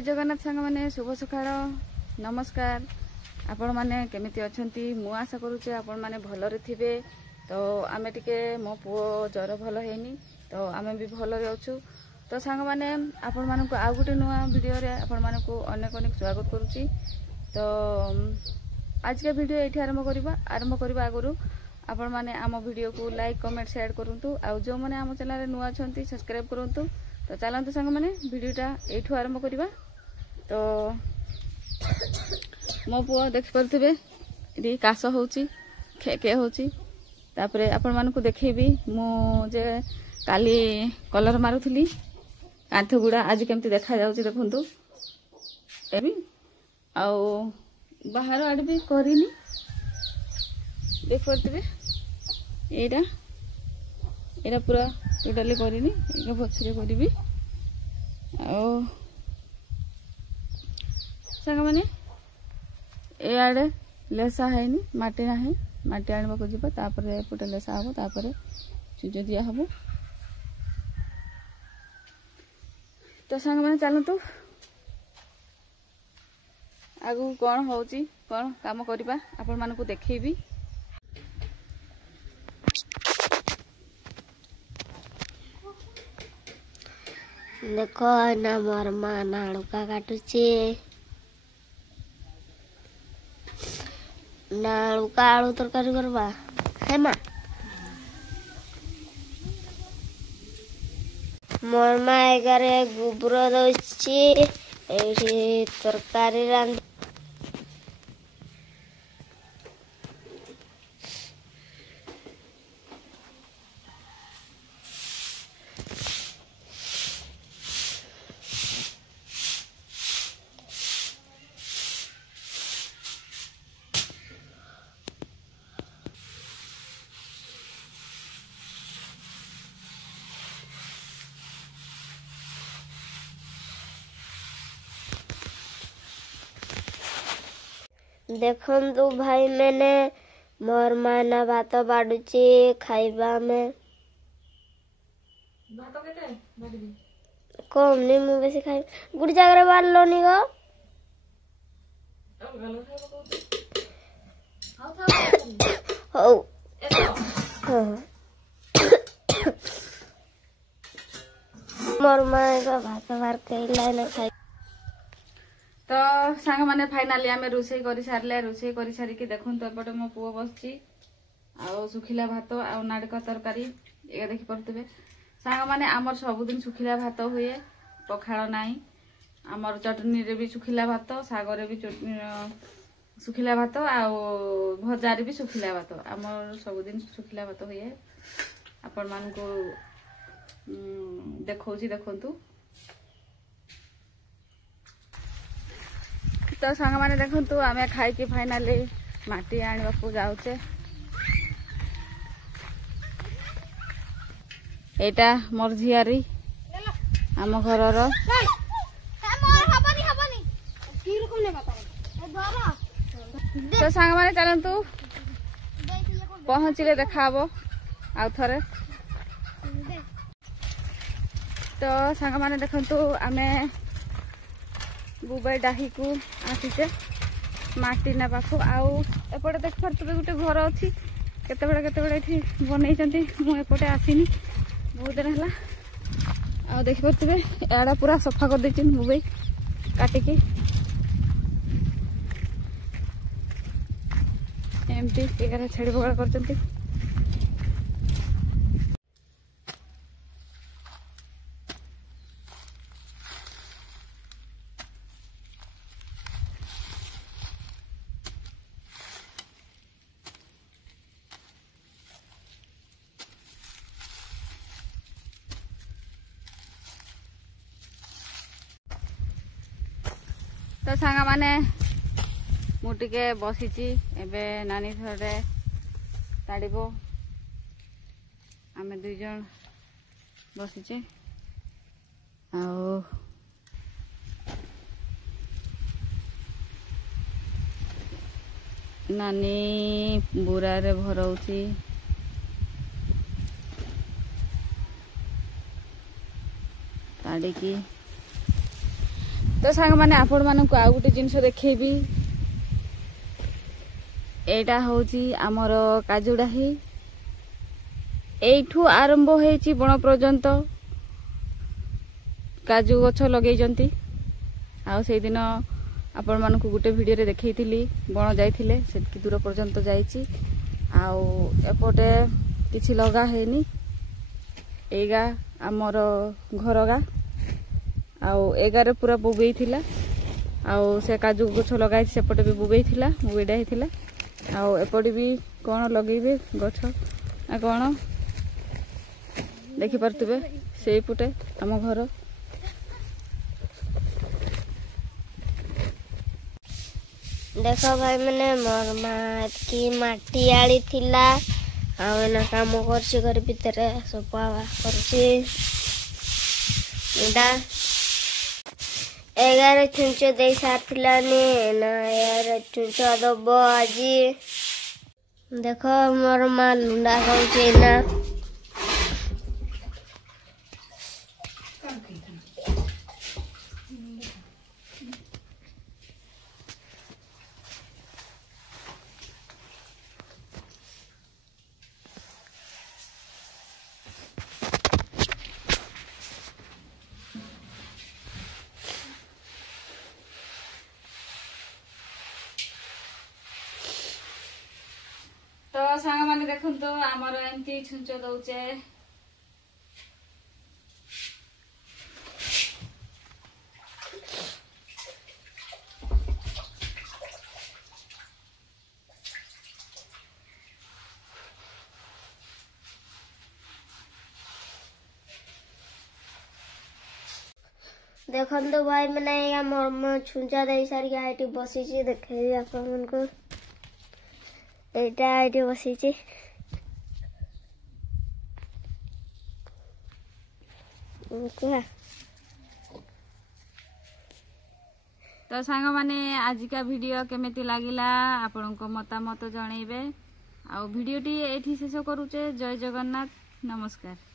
जय जगन्नाथ सांग मैंने शुभ सकाळ नमस्कार। आपण मैंने केमिति अछंती मु आशा करूचे आपण मैंने भलरे थिबे। तो आमे टिके मो पुओ जर भल हेनी तो आमे भी भलरे अछु। तो सांग मैंने आपण मानको आ गुटे नुआ वीडियो रे आपण मानको अनेक अनेक स्वागत करूची। तो आज के वीडियो एठी आरंभ करबा आगुरु आपण माने आम वीडियो को लाइक कमेंट शेयर करंतु आ जो माने आम चैनल रे नुआ छंती सब्सक्राइब करंतु। तो चलते सांग मैंने वीडियोटा एठू आरंभ करवा। तो मो पुओ देख पारे ये काश हो खे होची तापरे आपण मानकु देखैबी मु जे काली कलर मारुथली कांथ गुड़ा आज केमती देखा जाउची देखंतु एबी आ बाहर आड भी करिनी देख पारे एटा एटा पूरा टोटली करिनी एक पछरे करबी आ सांग माने ए आडे लेसा हैनी माटी नाही माटी आनबा को जिबा तापरे एपटे लेसा हबो तापरे चुज दिया हबो। तो सांग माने चलंतु आगु कोन होउची कोन काम करबा आपण मानकु देखैबी। देखो ना मोर मां नाड़ुका काटुची नाड़ुका आलू तरकारी करबा है मां। मोर मां एगारे गोबर दउची एठी तरकारी रांध देखंतु भाई मैंने मोर माना भात बाडुची खाइबा में भात केते बाडबी कम नहीं मु बेसी खाइ गुड जागरे बाडलो नी गो अब गलो खाइबो को हो मोर मां का भात बार कइला न खाइ। तो सांग माने फाइनली आमे रोसई करि सारले रोसई करि सारी कि देखन तो एपटे मो पुओ बसची आ सुखिला भात आ नाड़का तरकारी ए देखि परतबे सांग माने हमर सब दिन सुखिला भात हुए पखाळ नाही हमर चटनी रे भी सुखिला भात सागर रे भी चटनी सुखिला भात आ भजा रे भी सुखिला भात हमर सब दिन सुखिला भात हुए आपण मान को देखौची देखंतु। तो सांग माने देखंतु आमे खाई कि फाइनली माटी आनिबा को जाउचे। एटा मोर झियारी आम घरर तो सांग माने चलंतु पहुंचले देखाबो आउ थरे। तो सांग माने देखंतु आमे बुबाई डाही को आसीचे माटी ना पाखु आउ एपटे देख पारे गोटे घर अच्छी केते बनई मु एपटे आसीनी बहुत दिन है आ देख पारे एड़ा पूरा सफा कर देछि बुबाई काटिकी एमती एगार छेड़ी बगड़ करचंती। तो सांग माने मुटिके बसीची एबे नानी थरे ताड़ीबो आमे दुई जन बसीचे आओ नानी बुरा रे भरौची ताड़ीकी तो सांग माने आपण मानक आउ गोटे जिनस देखैबी एटा होची हमर काजुडाही एठू आरंभ होईची बण पर्यंत काजू गछ लगेइजंती आ से दिन आपण मानक गोटे वीडियो रे देखैतिली बण जाइथिले सेतकी दूर पर्यंत जाईची आ एपटे किछि लगा हेनी एगा हमर घरगा आउ एगारे पूरा बुगई थिला आउ से काजू गछ लगाई सेपटे भी बुगई थिला बुगईडा हेथिला आउ एपटे भी कोन लगेबे गछ आ कोन देखि परतबे सेई पुटे हम घर देखो भाई मैंने मोर माँ की माटी आली थिला आउ एना काम करछि घर भीतर सफा करछि एडा 11 चुंच दे सारथिलानी ना यार चुंच दबो आजी देखो मोर माँ लुंडा खाउछि ना तो सांग माने देखन तो हमर एंती छुंच दउचे देखन तो भाई मैंने या मोर छुंचा दे सारी आईटी बसी छी देखे आपन को एटा आईटी बसी छी ओके तो सांग माने आज का वीडियो केमेती लागिला आपन को मतामत जणैबे आ वीडियोटी एठी शेष करूचे जय जगन्नाथ नमस्कार।